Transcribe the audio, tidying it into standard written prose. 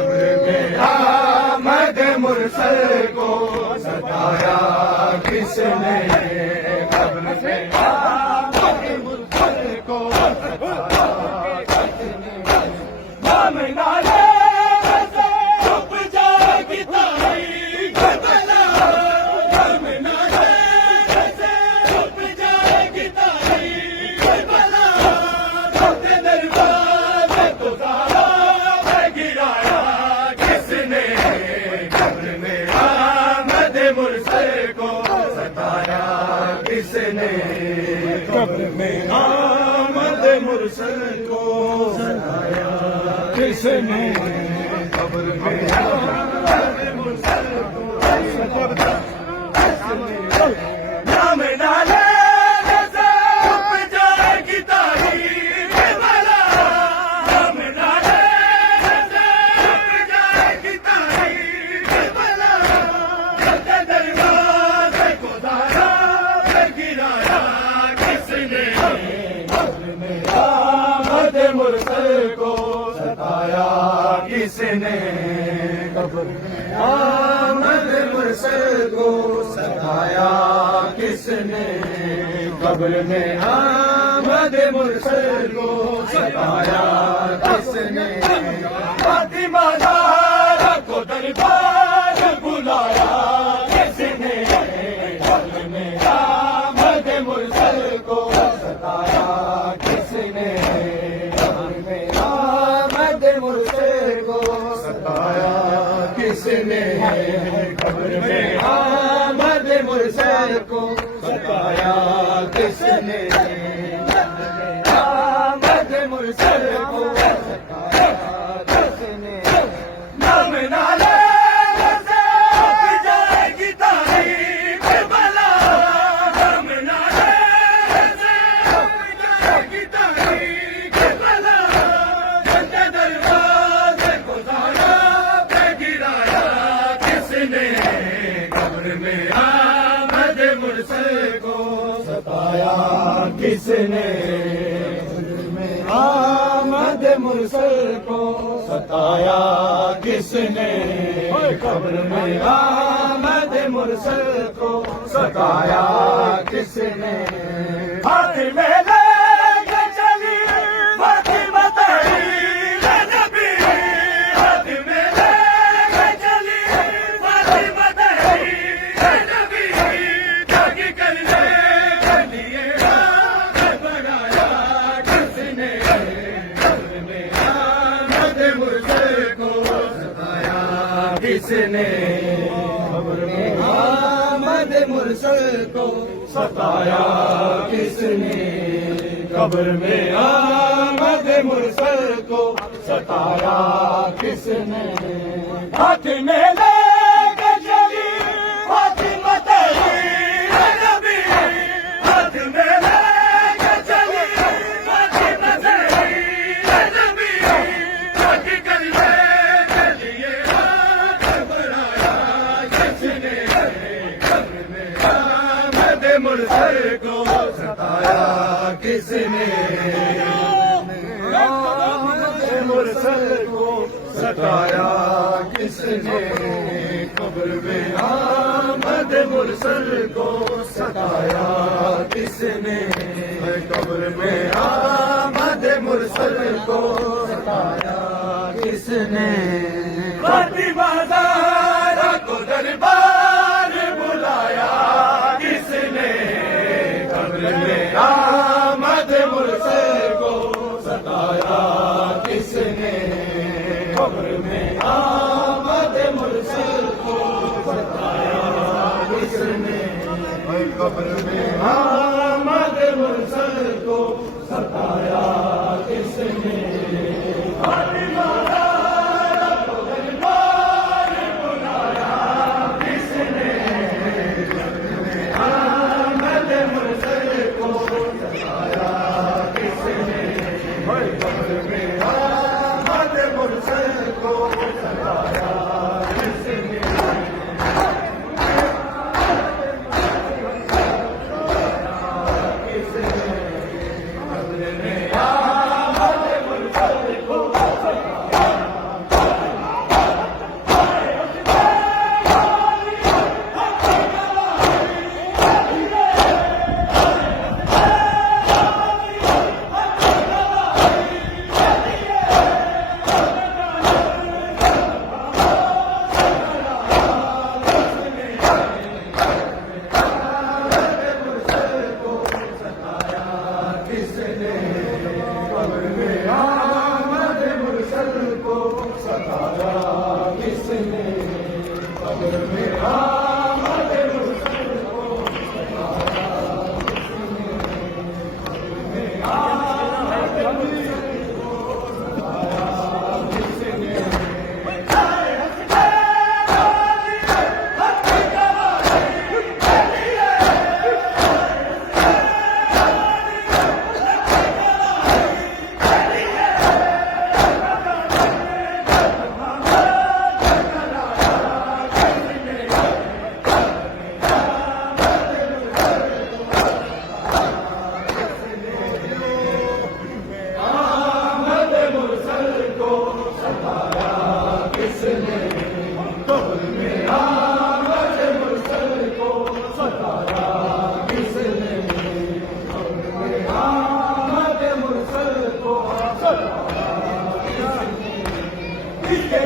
कब्र में आमद मुरसल को सताया किसने, कब्र में आमद मुरसल को सताया किसने। नाम नाले से छुप जाएगी तारीख करबला, नाम नाले से छुप जाएगी तारीख करबला। अपने दरवाजे तो ज़ारा पे गिराया किसने, कब्र में आमद मुरसल को सताया किसने, कब्र में आमद मुरसल को सताया किसने, कब्र में आमद मुरसल को सताया किसने। नाम नाले से छुप जाएगी तारीख करबला, नाम नाले से छुप जाएगी तारीख करबला। अपने दरवाजे को ज़ारा पे गिराया किसने, कब्र में आमद मुरसल को सताया किसने, कब्र में आमद मुरसल को सताया किसने, कब्र में आमद मुरसल को सताया किसने। फातिमा ज़हरा को दरबार बुलाया किसने, कब्र में आमद मुरसल को सताया किसने, कब्र में आमद मुरसल को सताया किसने, कब्र में आमद मुरसल को सताया किसने, आमद मुरसल को सताया किसने। नाम नाले से छुप जाएगी तारीख करबला, नाम नाले से छुप जाएगी तारीख करबला। अपने दरवाजे को ज़ारा पे गिराया किसने, कब्र में आमद मुरसल को सताया किसने, कब्र में आमद मुरसल को सताया किसने, कब्र में आमद मुरसल को सताया किसने। हाथ में लेके चली फातिमा तहरीर नबी, हाथ में लेके चली फातिमा तहरीर नबी। जागी करने के लिए हाथ बढ़ाया किसने, कब्र में आमद मुरसल को सताया किसने, कब्र में आमद मुरसल को सताया किसने, कब्र में आमद मुरसल को सताया किसने। हाथ में लेके चली फातिमा तहरीर नबी, हाथ में लेके चली फातिमा तहरीर नबी। जागी करने के लिए हाथ बढ़ाया किसने, कब्र में आमद मुरसल को सताया किसने, आमद मुरसल को सताया किसने, कब्र में आमद मुरसल को सताया किसने, कब्र में आमद मुरसल को सताया किसने। फातिमा ज़हरा को दरबार बुलाया किसने, कब्र में आमद मुरसल को सताया किसने, कब्र में आमद मुरसल को सताया किसने, कब्र में आमद मुरसल को सताया किसने। फातिमा ज़हरा को दरबार बुलाया किसने, कब्र में आमद मुरसल को सताया किसने, कब्र में आमद मुरसल को सताया किसने। इसके